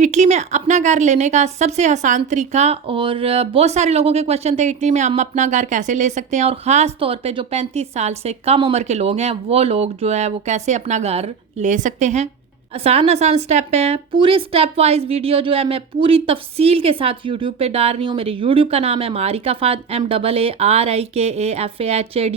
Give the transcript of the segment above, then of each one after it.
Italy में अपना घर लेने का सबसे आसान तरीका और बहुत सारे लोगों के क्वेश्चन थे इटली में हम अपना घर कैसे ले सकते हैं और ख़ास तौर पे जो 35 साल से कम उम्र के लोग हैं वो लोग जो है वो कैसे अपना घर ले सकते हैं। आसान आसान स्टेप हैं, पूरे स्टेप वाइज वीडियो जो है मैं पूरी तफसील के साथ यूट्यूब पे डाल रही हूँ। मेरे यूट्यूब का नाम है मारिका फाद, MAARIKAFAHAD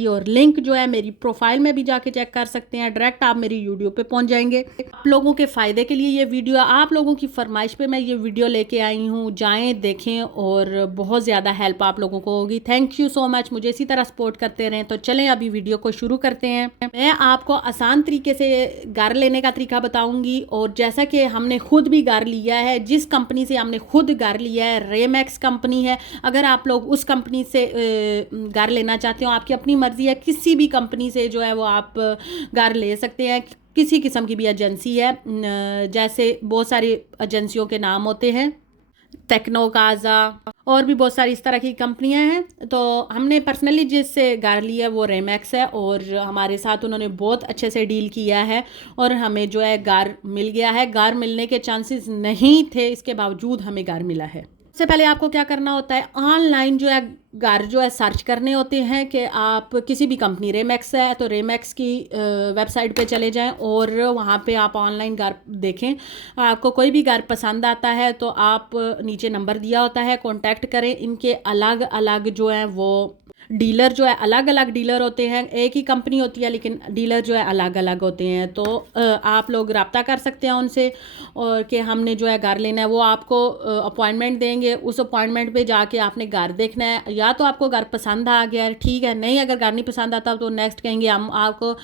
और लिंक जो है मेरी प्रोफाइल में भी जाके चेक कर सकते हैं। डायरेक्ट आप मेरी यूट्यूब पे पहुँच जाएंगे। आप लोगों के फ़ायदे के लिए ये वीडियो, आप लोगों की फरमाइश पे मैं ये वीडियो लेके आई हूँ। जाएँ देखें और बहुत ज़्यादा हेल्प आप लोगों को होगी। थैंक यू सो मच, मुझे इसी तरह सपोर्ट करते रहें। तो चलें अभी वीडियो को शुरू करते हैं। मैं आपको आसान तरीके से घर लेने का तरीका बताऊँगी और जैसा कि हमने खुद भी घर लिया है, जिस कंपनी से हमने खुद घर लिया है रेमैक्स कंपनी है। अगर आप लोग उस कंपनी से घर लेना चाहते हो, आपकी अपनी मर्ज़ी है, किसी भी कंपनी से जो है वो आप घर ले सकते हैं। किसी किस्म की भी एजेंसी है, जैसे बहुत सारी एजेंसियों के नाम होते हैं, टेक्नो काजा और भी बहुत सारी इस तरह की कंपनियां हैं। तो हमने पर्सनली जिससे घर लिया वो रेमैक्स है और हमारे साथ उन्होंने बहुत अच्छे से डील किया है और हमें जो है घर मिल गया है। घर मिलने के चांसेस नहीं थे, इसके बावजूद हमें घर मिला है। सबसे पहले आपको क्या करना होता है, ऑनलाइन जो है घर जो है सर्च करने होते हैं कि आप किसी भी कंपनी, रेमैक्स है तो रेमैक्स की वेबसाइट पे चले जाएं और वहाँ पे आप ऑनलाइन घर देखें। आपको कोई भी घर पसंद आता है तो आप नीचे नंबर दिया होता है, कांटेक्ट करें। इनके अलग अलग जो है वो डीलर जो है अलग अलग डीलर होते हैं, एक ही कंपनी होती है लेकिन डीलर जो है अलग अलग होते हैं। तो आप लोग रब्ता कर सकते हैं उनसे और कि हमने जो है घर लेना है। वो आपको अपॉइंटमेंट देंगे, उस अपॉइंटमेंट पे जाके आपने घर देखना है। या तो आपको घर पसंद आ गया है, ठीक है, नहीं अगर घर नहीं पसंद आता तो नेक्स्ट कहेंगे हम आपको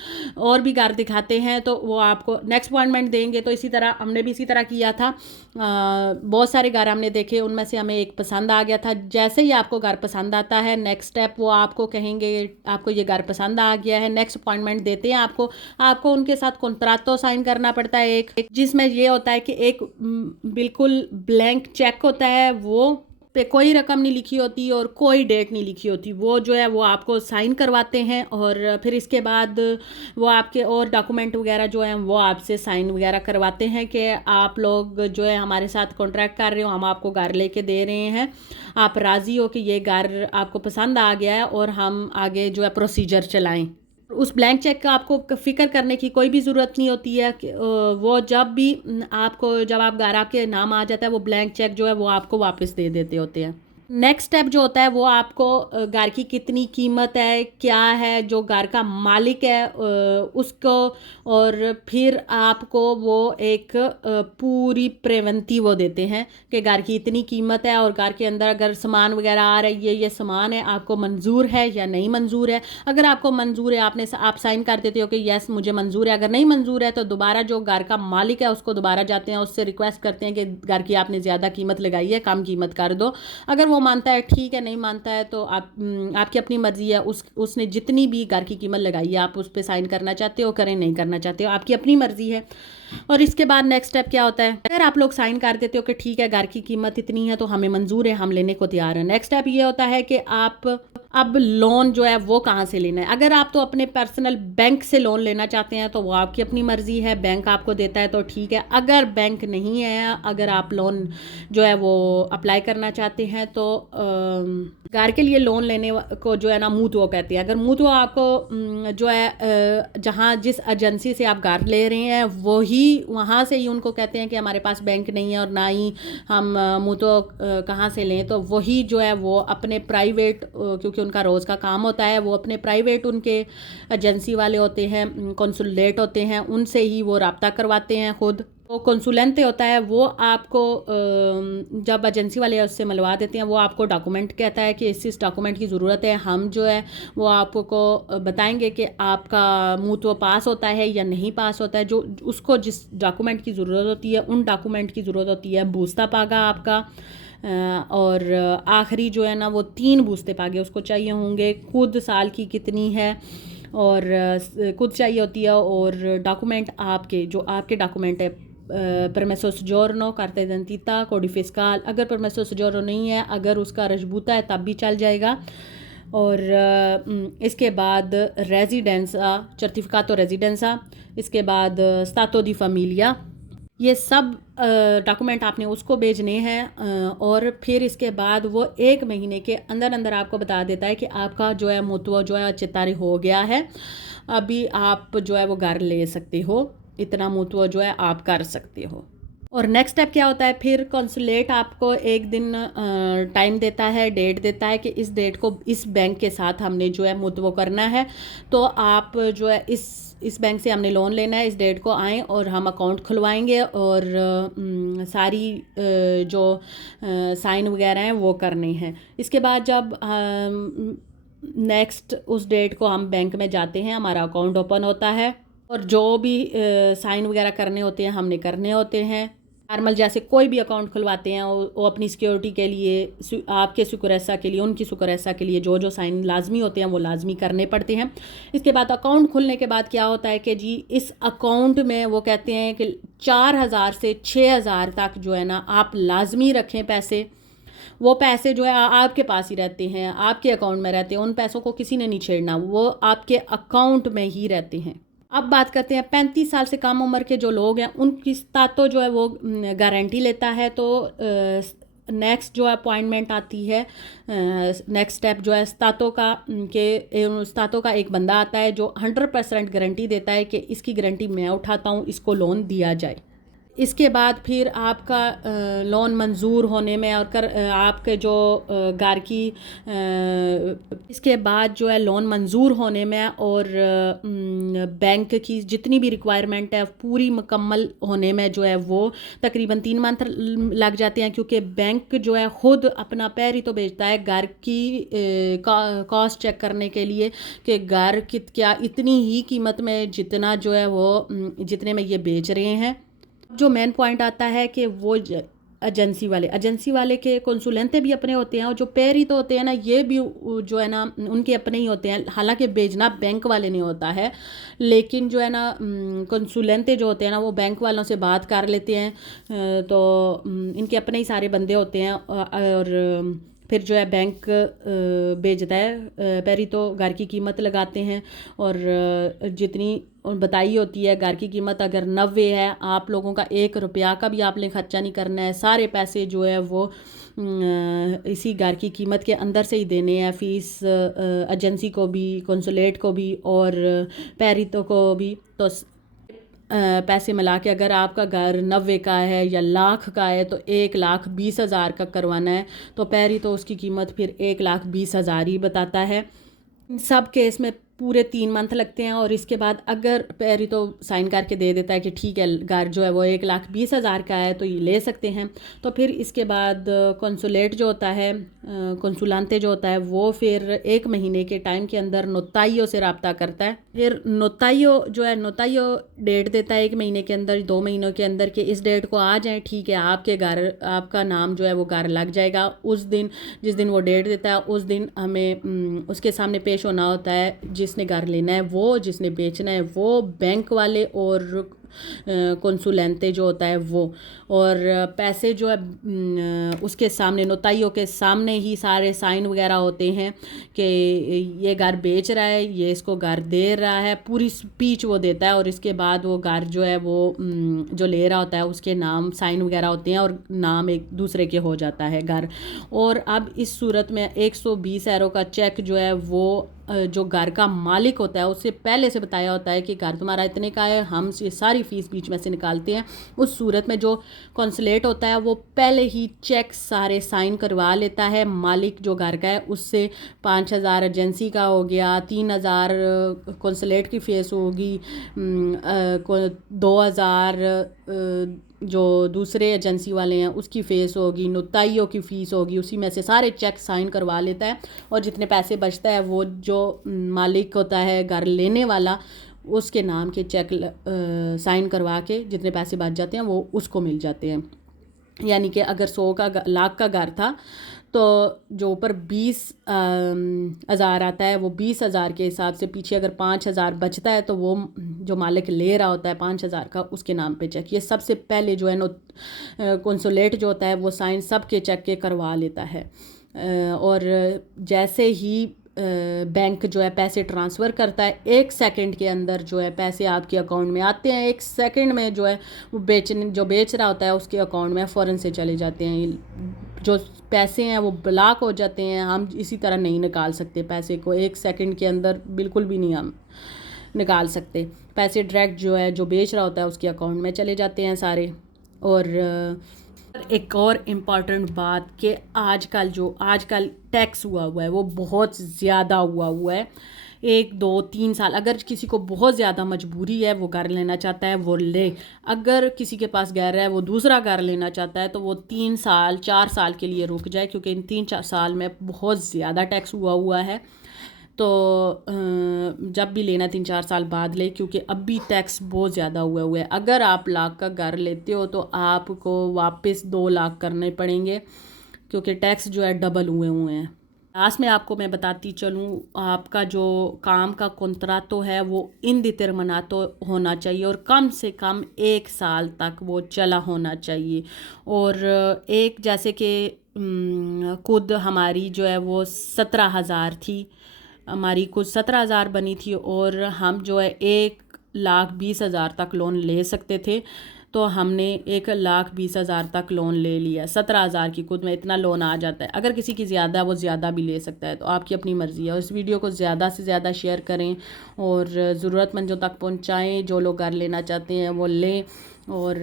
और भी घर दिखाते हैं, तो वो आपको नेक्स्ट अपॉइंटमेंट देंगे। तो इसी तरह हमने भी इसी तरह किया था। बहुत सारे घर हमने देखे, उनमें से हमें एक पसंद आ गया था। जैसे ही आपको घर पसंद आता है, नेक्स्ट स्टेप वो आपको कहेंगे आपको ये घर पसंद आ गया है, नेक्स्ट अपॉइंटमेंट देते हैं आपको उनके साथ कॉन्ट्रैक्ट साइन करना पड़ता है एक, जिसमें ये होता है कि एक बिल्कुल ब्लैंक चेक होता है, वो पे कोई रकम नहीं लिखी होती और कोई डेट नहीं लिखी होती। वो जो है वो आपको साइन करवाते हैं और फिर इसके बाद वो आपके और डॉक्यूमेंट वगैरह जो हैं वो आपसे साइन वगैरह करवाते हैं कि आप लोग जो है हमारे साथ कॉन्ट्रैक्ट कर रहे हो, हम आपको घर लेके दे रहे हैं, आप राज़ी हो कि ये घर आपको पसंद आ गया है और हम आगे जो है प्रोसीजर चलाएं। उस ब्लैंक चेक का आपको फ़िक्र करने की कोई भी ज़रूरत नहीं होती है कि वो जब भी आपको, जब आप घर आपके नाम आ जाता है, वो ब्लैंक चेक जो है वो आपको वापस दे देते होते हैं। नेक्स्ट स्टेप जो होता है वो आपको घर की कितनी कीमत है, क्या है, जो घर का मालिक है उसको, और फिर आपको वो एक पूरी प्रेवंती वो देते हैं कि घर की इतनी कीमत है और घर के अंदर अगर सामान वगैरह आ रही है, ये सामान है, आपको मंजूर है या नहीं मंजूर है। अगर आपको मंजूर है आप साइन कर देते हो कि यस मुझे मंजूर है। अगर नहीं मंजूर है तो दोबारा जो घर का मालिक है उसको दोबारा जाते हैं, उससे रिक्वेस्ट करते हैं कि घर की आपने ज़्यादा कीमत लगाई है, कम कीमत कर दो। अगर वो मानता है ठीक है, नहीं मानता है तो आपकी अपनी मर्जी है। उसने जितनी भी घर की कीमत लगाई है आप उस पर साइन करना चाहते हो करें, नहीं करना चाहते हो आपकी अपनी मर्जी है। और इसके बाद नेक्स्ट स्टेप क्या होता है, अगर आप लोग साइन कर देते हो कि ठीक है घर की कीमत इतनी है तो हमें मंजूर है, हम लेने को तैयार हैं, नेक्स्ट स्टेप ये होता है कि आप अब लोन जो है वो कहाँ से लेना है। अगर आप तो अपने पर्सनल बैंक से लोन लेना चाहते हैं तो वो आपकी अपनी मर्जी है, बैंक आपको देता है तो ठीक है। अगर बैंक नहीं है, अगर आप लोन जो है वो अप्लाई करना चाहते हैं तो घर के लिए लोन लेने को जो है ना मुतुआ कहते हैं। अगर मुतुआ आपको जो है जहाँ जिस एजेंसी से आप घर ले रहे हैं वही, वहाँ से ही उनको कहते हैं कि हमारे पास बैंक नहीं है और ना ही हम मुतुआ कहाँ से लें, तो वही जो है वो अपने प्राइवेट, क्योंकि उनका रोज़ का काम होता है, वो अपने प्राइवेट उनके एजेंसी वाले होते हैं, कंसुलेट होते हैं, उनसे ही वो रब्ता करवाते हैं खुद। वो कंसुलेंट होता है, वो आपको जब एजेंसी वाले उससे मिलवा देते हैं वो आपको डॉक्यूमेंट कहता है कि इस डॉक्यूमेंट की ज़रूरत है। हम जो है वो आपको बताएंगे कि आपका मुँह तो पास होता है या नहीं पास होता है। जो उसको जिस डॉक्यूमेंट की ज़रूरत होती है उन डॉक्यूमेंट की ज़रूरत होती है। बूस्ता पागा आपका और आखिरी जो है ना वो 3 बूस्ते पागे उसको चाहिए होंगे। खुद साल की कितनी है और खुद चाहिए होती है। और डॉक्यूमेंट आपके जो आपके डॉक्यूमेंट है, परमेसो सजोर्नो, कार्ता d'identità, कोडी फिस्काल। अगर परमेसो सजोर्नो नहीं है, अगर उसका रजबूता है तब भी चल जाएगा। और इसके बाद रेजिडेंसा, सर्टिफिकातो रेजिडेंसा, इसके बाद स्तातो दी फैमिलिया, ये सब डॉक्यूमेंट आपने उसको भेजने हैं और फिर इसके बाद वो 1 महीने के अंदर अंदर आपको बता देता है कि आपका जो है मुतवा जो है चितारी हो गया है, अभी आप जो है वो घर ले सकते हो, इतना मुतवा जो है आप कर सकते हो। और नेक्स्ट स्टेप क्या होता है, फिर कॉन्सुलेट आपको एक दिन टाइम देता है, डेट देता है कि इस डेट को इस बैंक के साथ हमने जो है मुतवा करना है, तो आप जो है इस बैंक से हमने लोन लेना है, इस डेट को आएँ और हम अकाउंट खुलवाएंगे और सारी जो साइन वगैरह हैं वो करने हैं। इसके बाद जब नेक्स्ट उस डेट को हम बैंक में जाते हैं, हमारा अकाउंट ओपन होता है और जो भी साइन वगैरह करने होते हैं हमने करने होते हैं। नॉर्मल जैसे कोई भी अकाउंट खुलवाते हैं वो अपनी सिक्योरिटी के लिए, आपके सुकूरैसा के लिए, उनकी सुकूरैसा के लिए जो जो साइन लाजमी होते हैं वो लाजमी करने पड़ते हैं। इसके बाद अकाउंट खुलने के बाद क्या होता है कि जी इस अकाउंट में वो कहते हैं कि 4,000 से 6,000 तक जो है ना आप लाजमी रखें पैसे। वो पैसे जो है आपके पास ही रहते हैं, आपके अकाउंट में रहते हैं, उन पैसों को किसी ने नहीं छेड़ना, वो आपके अकाउंट में ही रहते हैं। अब बात करते हैं 35 साल से कम उम्र के जो लोग हैं उनकी तातो जो है वो गारंटी लेता है। तो नेक्स्ट जो अपॉइंटमेंट आती है, नेक्स्ट स्टेप जो है स्तातो का एक बंदा आता है जो 100% गारंटी देता है कि इसकी गारंटी मैं उठाता हूँ, इसको लोन दिया जाए। इसके बाद फिर आपका लोन मंजूर होने में और आपके जो घर की इसके बाद जो है लोन मंजूर होने में और बैंक की जितनी भी रिक्वायरमेंट है पूरी मुकम्मल होने में जो है वो तकरीबन 3 मंथ लग जाते हैं, क्योंकि बैंक जो है ख़ुद अपना पैर ही तो बेचता है घर की कॉस्ट चेक करने के लिए कि घर क्या इतनी ही कीमत में जितना जो है वो जितने में ये बेच रहे हैं। जो मेन पॉइंट आता है कि वो एजेंसी वाले के कंसुलेंते भी अपने होते हैं और जो पैरी तो होते हैं ना ये भी जो है ना उनके अपने ही होते हैं, हालांकि बेचना बैंक वाले नहीं होता है, लेकिन जो है ना कंसुलेंते जो होते हैं ना वो बैंक वालों से बात कर लेते हैं, तो इनके अपने ही सारे बंदे होते हैं और फिर जो है बैंक बेचता है। पैरी तो घर की कीमत लगाते हैं और जितनी बताई होती है घर की कीमत अगर 90 है, आप लोगों का 1 रुपया का भी आपने खर्चा नहीं करना है, सारे पैसे जो है वो इसी घर की कीमत के अंदर से ही देने हैं, फ़ीस एजेंसी को भी, कंसुलेट को भी और पैरितो को भी। तो पैसे मिला के अगर आपका घर 90 का है या लाख का है तो 1,20,000 का करवाना है, तो पैरी तो उसकी कीमत फिर 1,20,000 ही बताता है। सब केस में पूरे 3 मंथ लगते हैं और इसके बाद अगर पैरी तो साइन करके दे देता है कि ठीक है घर जो है वो 1,20,000 का है तो ये ले सकते हैं, तो फिर इसके बाद कंसुलेट जो होता है, कंसुलांते जो होता है वो फिर 1 महीने के टाइम के अंदर नोताइयो से रब्ता करता है। फिर नोताइयो डेट देता है 1 महीने के अंदर, 2 महीनों के अंदर कि इस डेट को आ जाए, ठीक है आपके घर आपका नाम जो है वो घर लग जाएगा। उस दिन जिस दिन वो डेट देता है उस दिन हमें उसके सामने पेश होना होता है, जिसने घर लेना है वो, जिसने बेचना है वो, बैंक वाले और कंसुलेंते जो होता है वो, और पैसे जो है उसके सामने नोताइयों के सामने ही सारे साइन वगैरह होते हैं कि ये घर बेच रहा है, ये इसको घर दे रहा है, पूरी स्पीच वो देता है और इसके बाद वो घर जो है वो जो ले रहा होता है उसके नाम साइन वगैरह होते हैं और नाम एक दूसरे के हो जाता है घर। और अब इस सूरत में 120 यूरो का चेक जो है वो जो घर का मालिक होता है उससे पहले से बताया होता है कि घर तुम्हारा इतने का है, हम ये सारी फ़ीस बीच में से निकालते हैं। उस सूरत में जो कॉन्सुलेट होता है वो पहले ही चेक सारे साइन करवा लेता है, मालिक जो घर का है उससे 5,000 एजेंसी का हो गया, 3,000 कॉन्सुलेट की फ़ीस होगी, 2,000 जो दूसरे एजेंसी वाले हैं उसकी फ़ीस होगी, नोताइयों की फ़ीस होगी, उसी में से सारे चेक साइन करवा लेता है और जितने पैसे बचता है वो जो मालिक होता है घर लेने वाला उसके नाम के चेक साइन करवा के जितने पैसे बच जाते हैं वो उसको मिल जाते हैं। यानी कि अगर 100 का लाख का घर था तो जो ऊपर 20,000 आता है वो 20,000 के हिसाब से पीछे अगर 5,000 बचता है तो वो जो मालिक ले रहा होता है 5,000 का उसके नाम पे चेक, ये सबसे पहले जो है कंसुलेट जो होता है वो साइन सब के चेक के करवा लेता है। और जैसे ही बैंक जो है पैसे ट्रांसफ़र करता है। 1 सेकंड के अंदर जो है पैसे आपके अकाउंट में आते हैं। 1 सेकंड में जो है वो जो बेच रहा होता है उसके अकाउंट में फ़ौरन से चले जाते हैं। जो पैसे हैं वो ब्लॉक हो जाते हैं। हम इसी तरह नहीं निकाल सकते पैसे को 1 सेकंड के अंदर, बिल्कुल भी नहीं हम निकाल सकते। पैसे डायरेक्ट जो है जो बेच रहा होता है उसके अकाउंट में चले जाते हैं सारे। और एक और इम्पॉर्टेंट बात कि आजकल टैक्स हुआ है वो बहुत ज़्यादा हुआ है। 1 2 3 साल, अगर किसी को बहुत ज़्यादा मजबूरी है वो घर लेना चाहता है वो ले। अगर किसी के पास घर है वो दूसरा घर लेना चाहता है तो वो 3 साल 4 साल के लिए रुक जाए, क्योंकि इन 3-4 साल में बहुत ज़्यादा टैक्स हुआ है। तो जब भी लेना 3-4 साल बाद ले, क्योंकि अभी टैक्स बहुत ज़्यादा हुआ है। अगर आप लाख का घर लेते हो तो आपको वापस 2 लाख करने पड़ेंगे, क्योंकि टैक्स जो है डबल हुए हैं। लास्ट में आपको मैं बताती चलूँ, आपका जो काम का कॉन्ट्रैक्ट है वो इंडिटरमिनेट होना चाहिए और कम से कम 1 साल तक वो चला होना चाहिए। और एक जैसे कि खुद हमारी जो है वो 17,000 थी, हमारी कुछ 17,000 बनी थी और हम जो है 1,20,000 तक लोन ले सकते थे। तो हमने 1,20,000 तक लोन ले लिया। 17,000 की खुद में इतना लोन आ जाता है। अगर किसी की ज़्यादा वो ज़्यादा भी ले सकता है, तो आपकी अपनी मर्ज़ी है। और इस वीडियो को ज़्यादा से ज़्यादा शेयर करें और ज़रूरतमंदों तक पहुँचाएँ। जो लोग घर लेना चाहते हैं वो लें और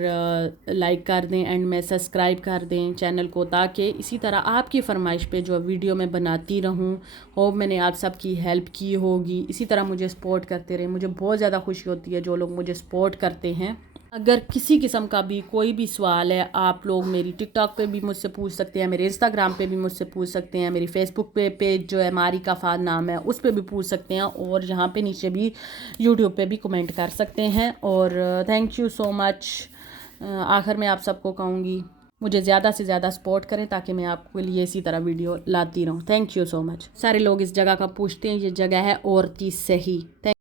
लाइक कर दें, एंड में सब्सक्राइब कर दें चैनल को, ताकि इसी तरह आपकी फरमाइश पे जो वीडियो मैं बनाती रहूं। होप मैंने आप सबकी हेल्प की होगी। इसी तरह मुझे सपोर्ट करते रहें। मुझे बहुत ज़्यादा खुशी होती है जो लोग मुझे सपोर्ट करते हैं। अगर किसी किस्म का भी कोई भी सवाल है, आप लोग मेरी टिकटॉक पे भी मुझसे पूछ सकते हैं, मेरे इंस्टाग्राम पे भी मुझसे पूछ सकते हैं, मेरी फेसबुक पे पेज जो है मारिका फ़ाद नाम है उस पे भी पूछ सकते हैं, और यहाँ पे नीचे भी यूट्यूब पे भी कमेंट कर सकते हैं। और थैंक यू सो मच। आखिर में आप सबको कहूँगी मुझे ज़्यादा से ज़्यादा सपोर्ट करें, ताकि मैं आपके लिए इसी तरह वीडियो लाती रहूँ। Thank you so much. सारे लोग इस जगह का पूछते हैं, ये जगह है औरती सही।